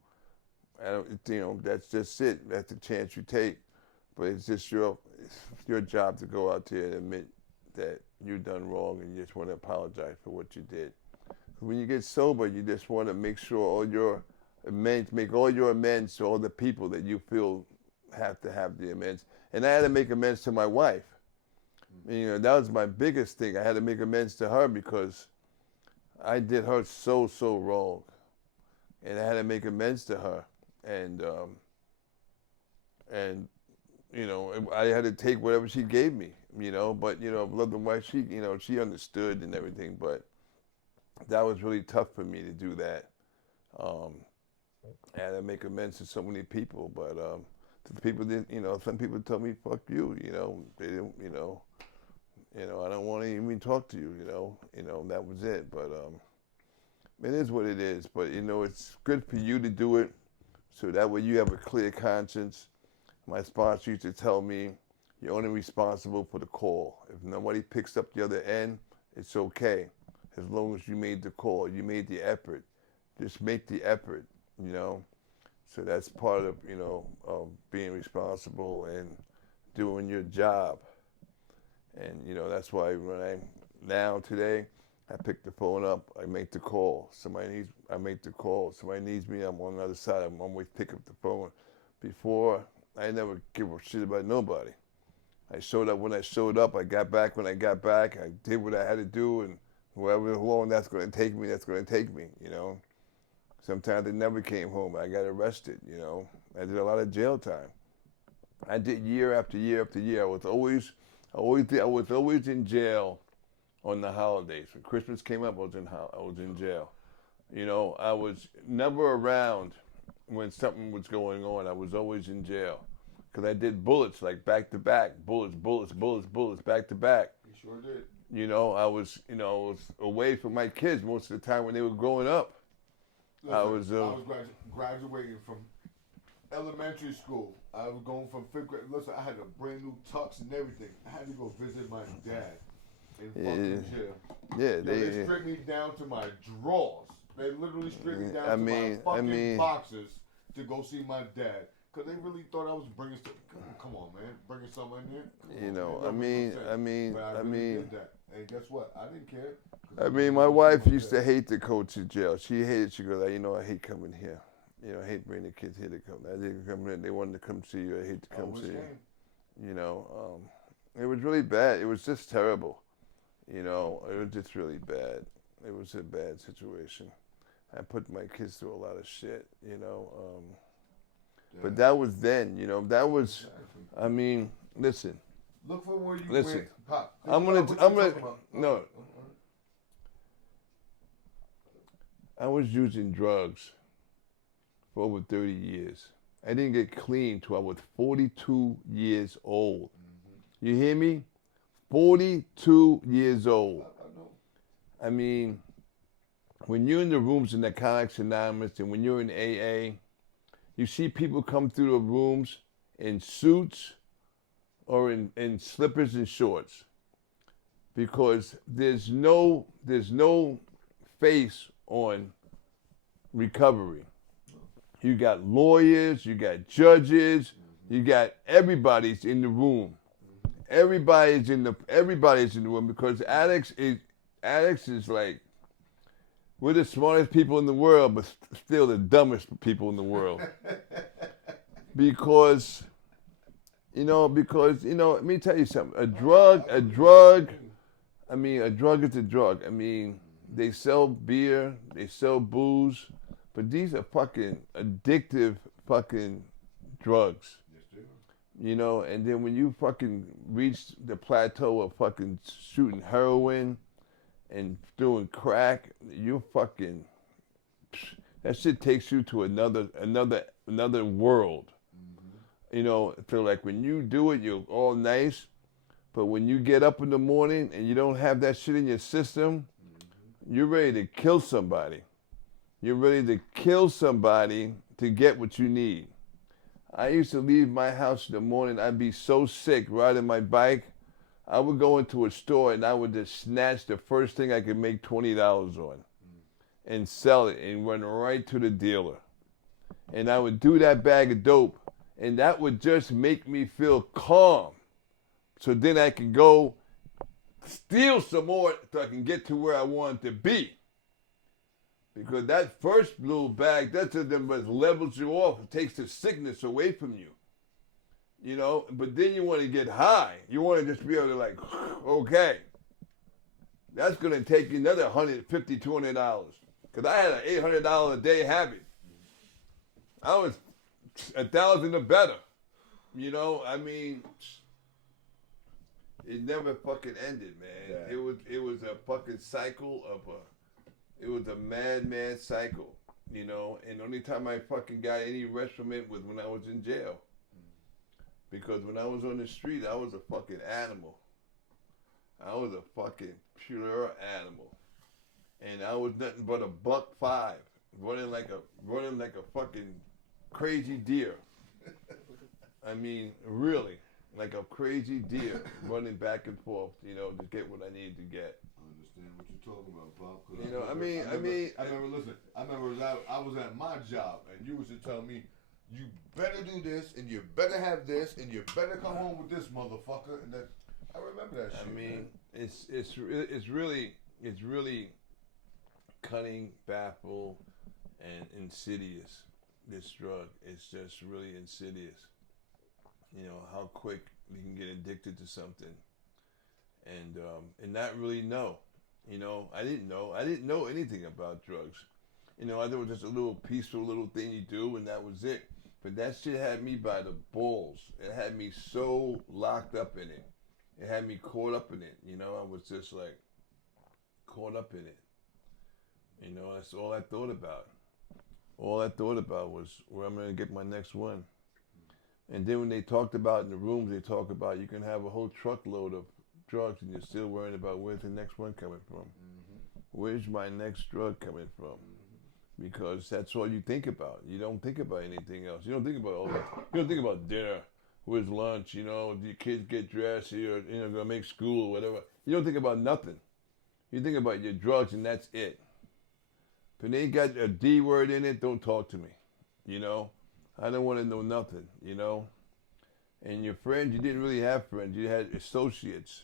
That's just it. That's the chance you take. But it's just your job to go out there and admit that you've done wrong and you just want to apologize for what you did. When you get sober, you just want to make sure make all your amends to all the people that you feel have to have the amends. And I had to make amends to my wife. That was my biggest thing. I had to make amends to her because I did her so wrong. And I had to make amends to her. And I had to take whatever she gave me, but, love and wife, she understood and everything, but that was really tough for me to do that. I had to make amends to so many people, but the people didn't, some people tell me, fuck you, they didn't, I don't want to even talk to you, that was it, but it is what it is, but, it's good for you to do it, so that way you have a clear conscience. My sponsor used to tell me, you're only responsible for the call. If nobody picks up the other end, it's okay. As long as you made the call, you made the effort. Just make the effort, So that's part of, of being responsible and doing your job. And, that's why today, I pick the phone up, I make the call. I make the call. Somebody needs me, I'm on the other side. I'm always pick up the phone. Before, I never give a shit about nobody. I showed up when I showed up. I got back when I got back. I did what I had to do, and whoever long that's going to take me, that's going to take me, Sometimes I never came home. I got arrested, I did a lot of jail time. I did year after year after year. I was always in jail on the holidays. When Christmas came up, I was in jail. I was never around when something was going on. I was always in jail because I did bullets like back to back, bullets, back to back. You sure did. I was away from my kids most of the time when they were growing up. Listen, I was graduating from elementary school. I was going from 5th grade. Listen, I had a brand new tux and everything. I had to go visit my dad in fucking jail. Yeah, they stripped me down to my drawers. They literally stripped me down to my fucking boxes to go see my dad. Because they really thought I was bringing stuff. Come on, man. Bringing something in there. Did that. And guess what? I didn't care. My wife used to hate to go to jail. She hated. She goes, I hate coming here. I hate bringing the kids here to come. I didn't come in. They wanted to come see you. I hate to come see you. It was really bad. It was just terrible. It was just really bad. It was a bad situation. I put my kids through a lot of shit, But that was then, that was, listen. Look for where you listen, went, Pop. No. I was using drugs for over 30 years. I didn't get clean till I was 42 years old. Mm-hmm. You hear me? 42 years old. When you're in the rooms in Narcotics Anonymous and when you're in AA, you see people come through the rooms in suits or in slippers and shorts because there's no face on recovery. You got lawyers, you got judges, you got everybody's in the room. Everybody's in the room because addicts is like, we're the smartest people in the world, but still the dumbest people in the world. Because let me tell you something. A drug is a drug. They sell beer, they sell booze, but these are fucking addictive fucking drugs. And then when you fucking reach the plateau of fucking shooting heroin and doing crack, you fucking, that shit takes you to another world. So like when you do it, you're all nice, but when you get up in the morning and you don't have that shit in your system, you're ready to kill somebody. You're ready to kill somebody to get what you need. I used to leave my house in the morning. I'd be so sick riding my bike. I would go into a store and I would just snatch the first thing I could make $20 on and sell it and run right to the dealer. And I would do that bag of dope and that would just make me feel calm. So then I could go steal some more so I can get to where I wanted to be. Because that first little bag, that's what levels you off. It takes the sickness away from you. But then you want to get high. You want to just be able to like, okay. That's going to take you another $150, $200. Because I had an $800 a day habit. I was 1,000 or better. You know, I mean, it never fucking ended, man. Yeah. It was a fucking cycle of it was a mad cycle, you know. And the only time I fucking got any rest from it was when I was in jail. Because when I was on the street, I was a fucking animal. I was a fucking pure animal. And I was nothing but a $1.5, running like a fucking crazy deer. I mean, really, like a crazy deer running back and forth, you know, to get what I needed to get. I understand what you're talking about, Pop. You know, I remember, listen, I remember I was at my job, and you was to tell me, you better do this, and you better have this, and you better come home with this motherfucker, and that, I remember that shit. I mean, man. it's really cunning, baffle, and insidious. This drug, it's just really insidious. You know how quick you can get addicted to something, and not really know. You know, I didn't know anything about drugs. You know, I thought it was just a little peaceful little thing you do, and that was it. But that shit had me by the balls. It had me so locked up in it. It had me caught up in it. You know, I was just like caught up in it. You know, that's all I thought about. All I thought about was where I'm going to get my next one. And then when they talked about in the rooms, they talk about you can have a whole truckload of drugs and you're still worrying about where's the next one coming from. Mm-hmm. Where's my next drug coming from? Mm-hmm. Because that's all you think about. You don't think about anything else. You don't think about you don't think about dinner. Where's lunch? You know, do your kids get dressed? You're gonna make school or whatever. You don't think about nothing. You think about your drugs and that's it. If they got a D word in it, don't talk to me. You know? I don't want to know nothing, you know? And your friends, you didn't really have friends. You had associates.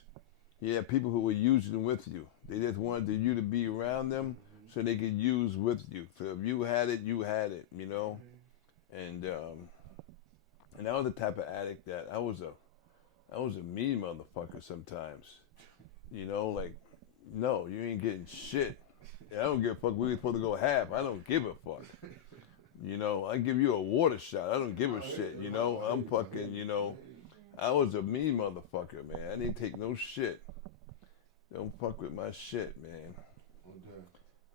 You had people who were using with you. They just wanted you to be around them so they could use with you. So if you had it, you know? And I was the type of addict that I was a mean motherfucker sometimes. You know, like, no, you ain't getting shit. I don't give a fuck. We're supposed to go half. I don't give a fuck. You know, I give you a water shot. I don't give a shit, you know. I'm fucking, you know. I was a mean motherfucker, man. I didn't take no shit. Don't fuck with my shit, man.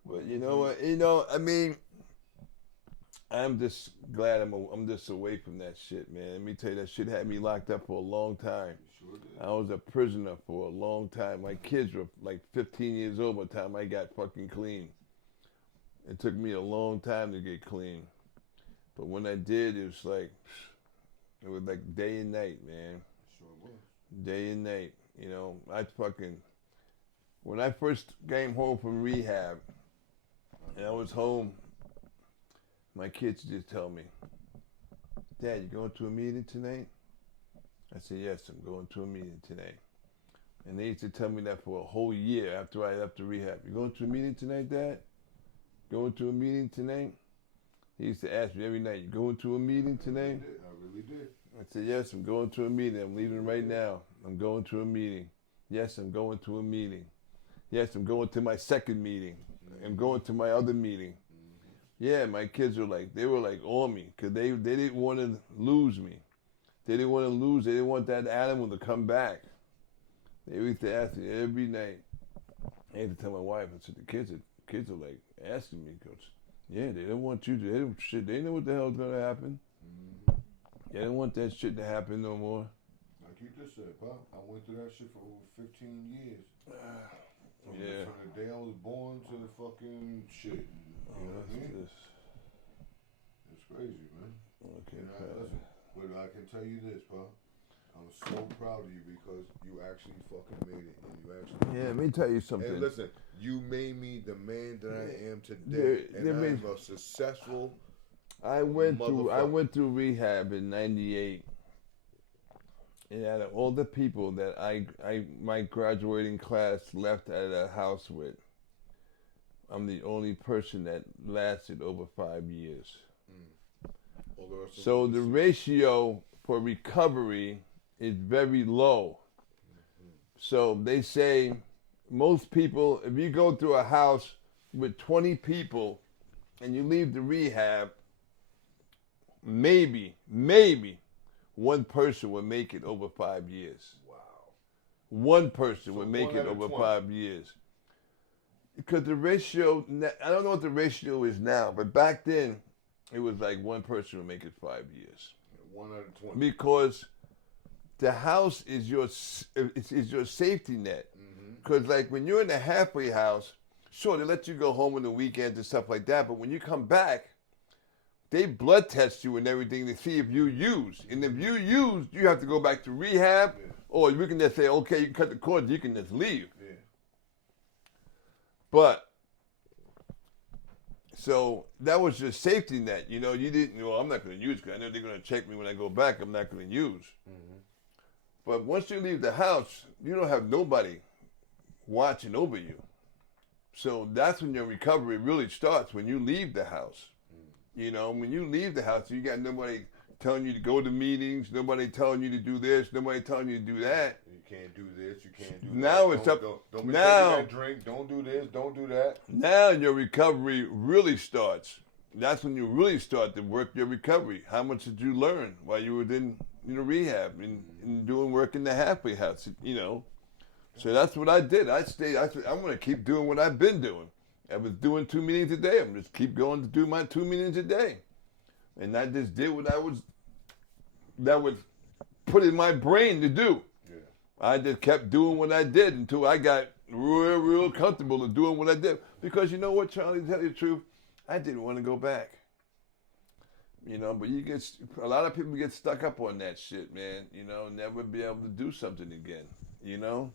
But you know what? You know, I mean, I'm just glad I'm just away from that shit, man. Let me tell you, that shit had me locked up for a long time. Sure did. I was a prisoner for a long time. My kids were like 15 years old by the time I got fucking clean. It took me a long time to get clean. But when I did, it was like day and night, man. Sure was. Day and night. You know, when I first came home from rehab, and I was home, my kids just tell me, Dad, you going to a meeting tonight? I said, yes, I'm going to a meeting tonight. And they used to tell me that for a whole year after I left the rehab. You going to a meeting tonight, Dad? Going to a meeting tonight? He used to ask me every night, you going to a meeting tonight? I really did. I said, yes, I'm going to a meeting. I'm leaving right now. I'm going to a meeting. Yes, I'm going to a meeting. Yes, I'm going to my second meeting. I'm going to my other meeting. Yeah, my kids were like, they were like on me because they didn't want to lose me. They didn't want to lose. They didn't want that animal to come back. They used to ask me every night. I had to tell my wife. I said, the kids are like asking me, Coach. Yeah, they don't want you to. They know what the hell's gonna happen. Mm-hmm. They don't want that shit to happen no more. Like you just said, Pop, I went through that shit for over 15 years. Yeah. From the day I was born to the fucking shit. You know what I mean? It's crazy, man. Okay. Listen, but I can tell you this, Pop. I'm so proud of you because you actually fucking made it, and you actually. Yeah, let me tell you something. And listen, you made me the man that I am today, and I'm a successful. I went through rehab in '98, and out of all the people that my graduating class left out of the house with, I'm the only person that lasted over 5 years. So the ratio for recovery is very low. So they say most people, if you go through a house with 20 people and you leave the rehab, maybe one person would make it over 5 years. Wow. One person So would make 1 it out of over 20. 5 years. Because the ratio, I don't know what the ratio is now, but back then, it was like one person would make it 5 years. 1 out of 20. Because the house is your safety net. Because like when you're in a halfway house, sure, they let you go home on the weekends and stuff like that, but when you come back, they blood test you and everything to see if you use. And if you use, you have to go back to rehab, or we can just say, okay, you can cut the cord, you can just leave. Yeah. But, so that was your safety net. You know, you didn't, well, I'm not going to use because I know they're going to check me when I go back. I'm not going to use. But once you leave the house, you don't have nobody watching over you. So that's when your recovery really starts, when you leave the house. You know, when you leave the house, you got nobody telling you to go to meetings, nobody telling you to do this, nobody telling you to do that. You can't do this, you can't do Now that. it's Don't be now- taking that drink, don't do this, don't do that. Now your recovery really starts. That's when you really start to work your recovery. How much did you learn while you were in rehab and doing work in the halfway house, you know? So that's what I did. I said, I'm going to keep doing what I've been doing. I was doing 2 meetings a day. I'm just keep going to do my 2 meetings a day. And I just did what that was put in my brain to do. Yeah. I just kept doing what I did until I got real comfortable in doing what I did. Because you know what, Charlie, to tell you the truth, I didn't want to go back. You know, but a lot of people get stuck up on that shit, man. You know, never be able to do something again. You know,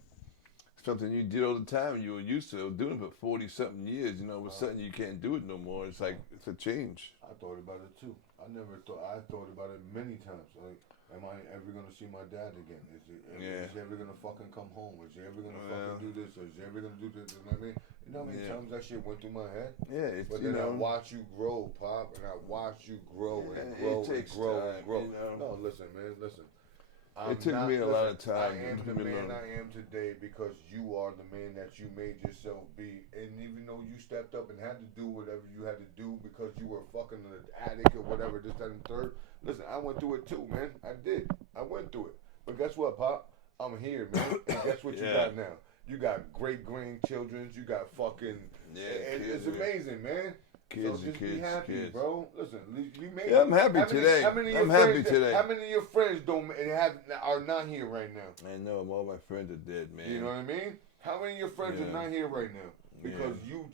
something you did all the time and you were used to doing it for 40-something years. You know, all of a sudden you can't do it no more. It's like it's a change. I thought about it too. I thought about it many times. Like, am I ever gonna see my dad again? Is he ever gonna fucking come home? Is he ever gonna fucking do this? Or is he ever gonna do this? You know what I mean? You know how many times that shit went through my head? Yeah, it's, But you then I know, watch you grow, Pop, and I watch you grow and Yeah, grow it and takes grow time, and grow. you know. No, listen, man, listen. It took me a lot of time. I am It the took me a man long- I am today because you are the man that you made yourself be. And even though you stepped up and had to do whatever you had to do because you were fucking an addict or whatever, this, that, and third. Listen, I went through it too, man. I did. I went through it. But guess what, Pop? I'm here, man. And guess what you Yeah. got now? You got great grandchildren. You got fucking. Yeah, and kids, it's amazing, man. Kids so and just be kids, happy, kids. bro. Listen, you made Yeah, it. I'm happy How many- today. how many of I'm your happy friends- today. How many of your friends are not here right now? I know all my friends are dead, man. You know what I mean? How many of your friends Yeah. are not here right now? Because you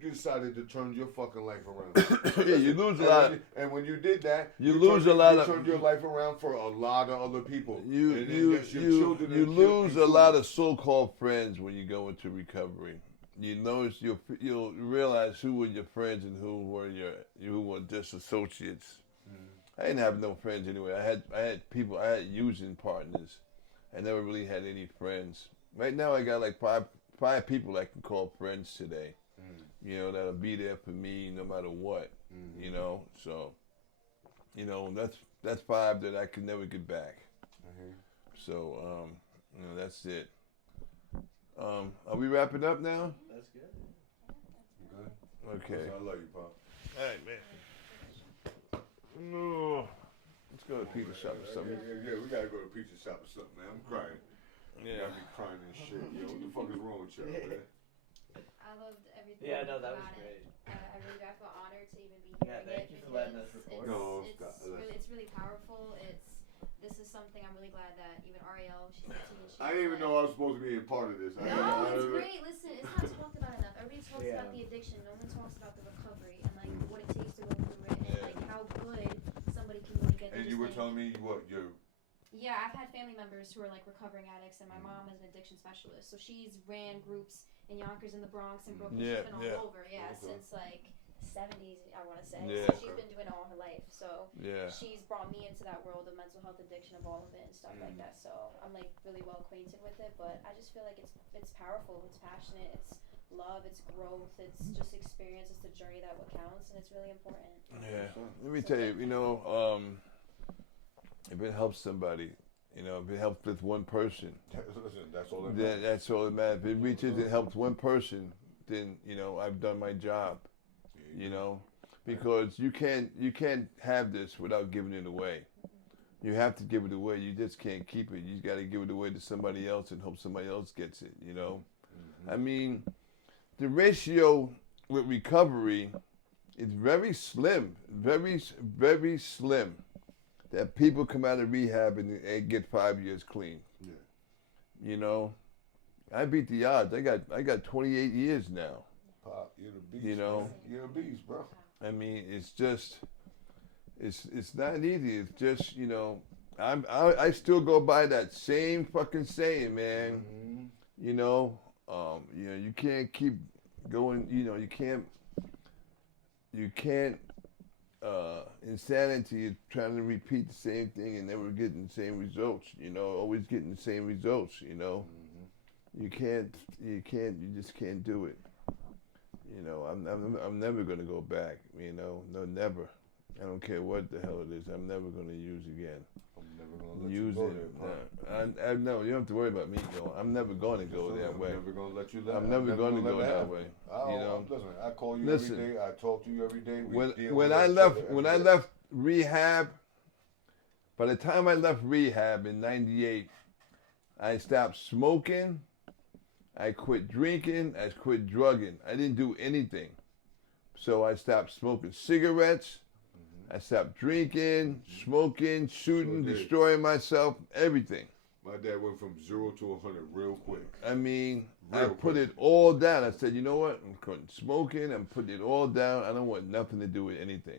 decided to turn your fucking life around. Yeah, you lose a lot. And when you did that, You lose a lot you of- turned your life around for a lot of other people. You And then you yes, your you children you and lose a children lot too. of so-called friends when you go into recovery. You notice you'll realize who were your friends and who were just associates. I didn't have no friends anyway. I had people. I had using partners. I never really had any friends. Right now, I got like five people I can call friends today. You know, that'll be there for me no matter what. You know, so you know that's 5 that I could never get back. So you know, that's it. Are we wrapping up now? That's good. Okay. I love you, Pop. All right, man. No. Let's go to the pizza shop or something. Yeah, we gotta go to pizza shop or something, man. I'm crying. Yeah. Got me crying and shit. Yo, what the fuck is wrong with y'all, man? I loved everything. Yeah, no, that was about great. it. I really do. I feel honored to even be Yeah, here. thank you for letting us record. No, It's stop. it's really powerful. This is something I'm really glad that even Ariel, she's 18. I didn't even know I was supposed to be a part of this. No, it's great. Listen, it's not talked about enough. Everybody talks Yeah. about the addiction. No one talks about the recovery and like what it takes to go through it and like how good somebody can really get. And you were telling me what you're. Yeah, I've had family members who are like recovering addicts, and my mom is an addiction specialist. So she's ran groups in Yonkers, in the Bronx, and Brooklyn. Yeah, she's been all yeah. over, since like 70s, I want to say. Yeah. So she's been doing it all her life. So Yeah. she's brought me into that world of mental health addiction, of all of it and stuff like that. So I'm like really well acquainted with it, but I just feel like it's powerful, it's passionate, it's love, it's growth, it's just experience, it's the journey that what counts, and it's really important. Yeah. Let me tell you, if it helps somebody, if it helps with one person, Listen, that's all that then matters. that's all that matters. If it reaches and helps one person, then I've done my job. Because you can't have this without giving it away. You have to give it away. You just can't keep it. You got to give it away to somebody else and hope somebody else gets it, you know? I mean, the ratio with recovery is very slim, very slim that people come out of rehab and get 5 years clean. Yeah. You know? I beat the odds. I got 28 years now. Pop, you're the beast. You know? Man. You're a beast, bro. I mean, it's just, it's not easy. It's just, you know, I still go by that same fucking saying, man. Mm-hmm. You know, you can't keep going. You know, you can't. Insanity is trying to repeat the same thing and never getting the same results. You know, always getting the same results. You know, you just can't do it. You know, I'm never gonna go back. You know, no, never. I don't care what the hell it is. I'm never gonna use again. I'm never gonna let Use you go it. there, Pop. I no, you don't have to worry about me. No, I'm never gonna go that way. I'm never gonna let you. I'm never gonna go that way. You know. Listen, I call you Listen. every day. I talk to you every day. When I left rehab, by the time I left rehab in '98, I stopped smoking. I quit drinking. I quit drugging. I didn't do anything. So I stopped smoking cigarettes. I stopped drinking, smoking, shooting, Sure did. destroying myself, everything. My dad went from 0 to 100 real quick. I mean, I Real put quick. it all down. I said, you know what? I'm quitting smoking. I'm putting it all down. I don't want nothing to do with anything.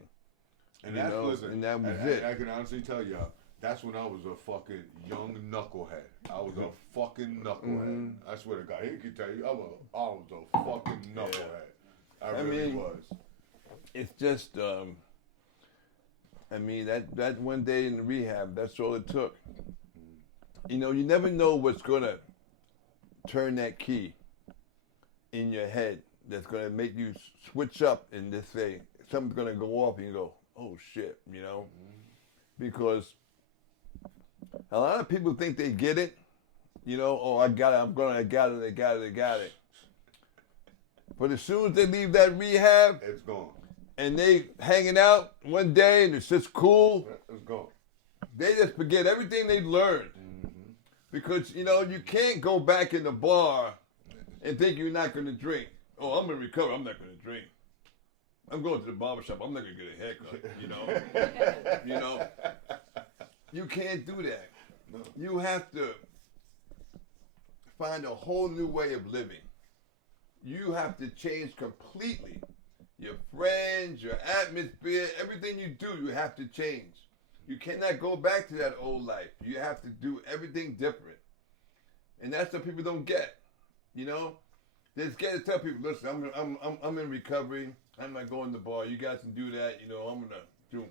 And You that's know, listen. and that was I, it. I can honestly tell y'all, that's when I was a fucking young knucklehead. I was a fucking knucklehead. Mm-hmm. I swear to God, he can tell you, I was a fucking knucklehead. I really mean, was. It's just, I mean, that one day in the rehab, that's all it took. You know, you never know what's going to turn that key in your head that's going to make you switch up and just say, something's going to go off and you go, oh shit, you know? Because a lot of people think they get it, you know, oh, I got it, I got it. But as soon as they leave that rehab It's gone. and they hanging out one day and it's just cool, It's gone. they just forget everything they've learned. Because, you know, you can't go back in the bar and think you're not going to drink. Oh, I'm going to recover. I'm not going to drink. I'm going to the barbershop. I'm not going to get a haircut, you know. You know, you can't do that. No. You have to find a whole new way of living. You have to change completely. Your friends, your atmosphere, everything you do, you have to change. You cannot go back to that old life. You have to do everything different. And that's what people don't get. You know? They just get to tell people, listen, I'm in recovery. I'm not going to the bar. You guys can do that. You know, I'm going to do.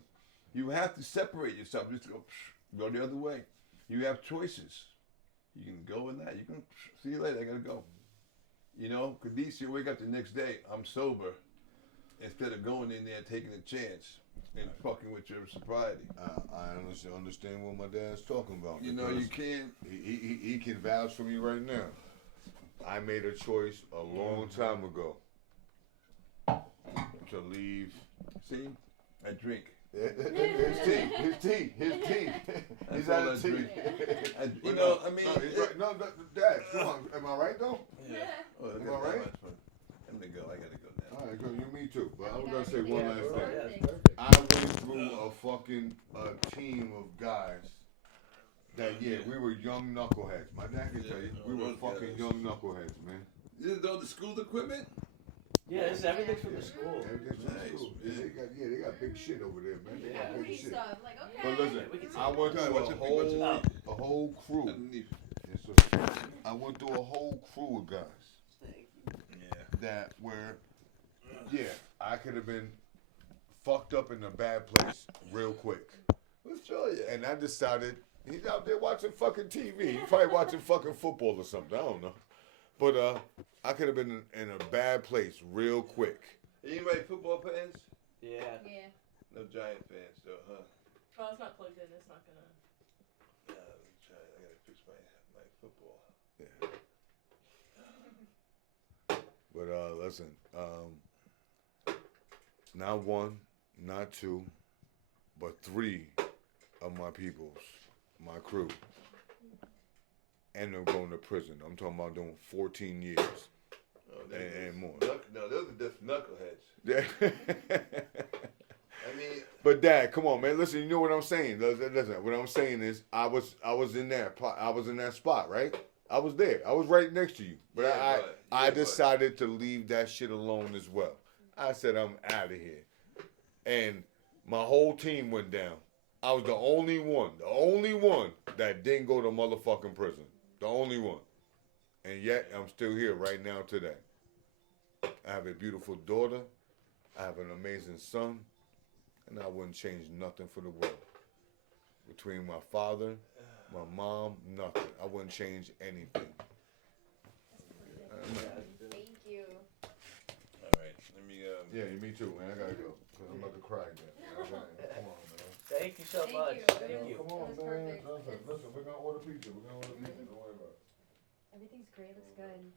You have to separate yourself. Just go the other way. You have choices. You can go in that. You can see you later. I got to go. You know, because at least you wake up the next day, I'm sober, instead of going in there taking a chance and fucking with your sobriety. I understand what my dad's talking about. You know, you because can't. He can vouch for me right now. I made a choice a long time ago to leave. See, I drink. His tea. He's That's all out I of tea. drink. But You know, I mean, no, he's right. No, Dad, come on. Am I right though? Yeah. Oh, Am I right? I'm gonna go. I gotta go now. All right, good. You, me too. But I was gonna say one Yeah, last right. thing. Perfect. I went through a fucking team of guys that we were young knuckleheads. My dad can tell you, we were fucking young knuckleheads, man. This is all the school equipment. Yeah, this is everything from the school. Everything's from Nice, school. man. They got big shit over there, man. They got big Free shit. stuff. Like, okay. But listen, We can see I went Okay, through what's a whole crew. Underneath. Yes, sir. I went through a whole crew of guys Yeah. that were, I could have been fucked up in a bad place real quick. Let's show you. And I decided, he's out there watching fucking TV. He's probably watching fucking football or something. I don't know. But I could have been in a bad place real quick. Anybody football fans? Yeah. Yeah. No Giant fans, though, huh? Oh, it's not plugged in. It's not gonna. Let me try. I gotta fix my football. But listen, not one, not two, but three of my peoples, my crew, end up going to prison. I'm talking about doing 14 years and more. No, those are just knuckleheads. Yeah. I mean, But Dad, come on, man. Listen, you know what I'm saying. Listen, what I'm saying is, I was in that spot, right? I was there. I was right next to you. But I decided to leave that shit alone as well. I said I'm out of here, and my whole team went down. I was the only one that didn't go to motherfucking prison. The only one, and yet I'm still here right now today. I have a beautiful daughter. I have an amazing son. And I wouldn't change nothing for the world. Between my father, my mom, nothing. I wouldn't change anything. Thank you. all right. Let me. Yeah, me too, man. I gotta go. Because I'm about to cry again. Come on, man. Thank you so Thank much. you. Thank you. Come on, That was man. perfect. Listen, we're going to order pizza. Don't worry about it. Everything's great. Looks good.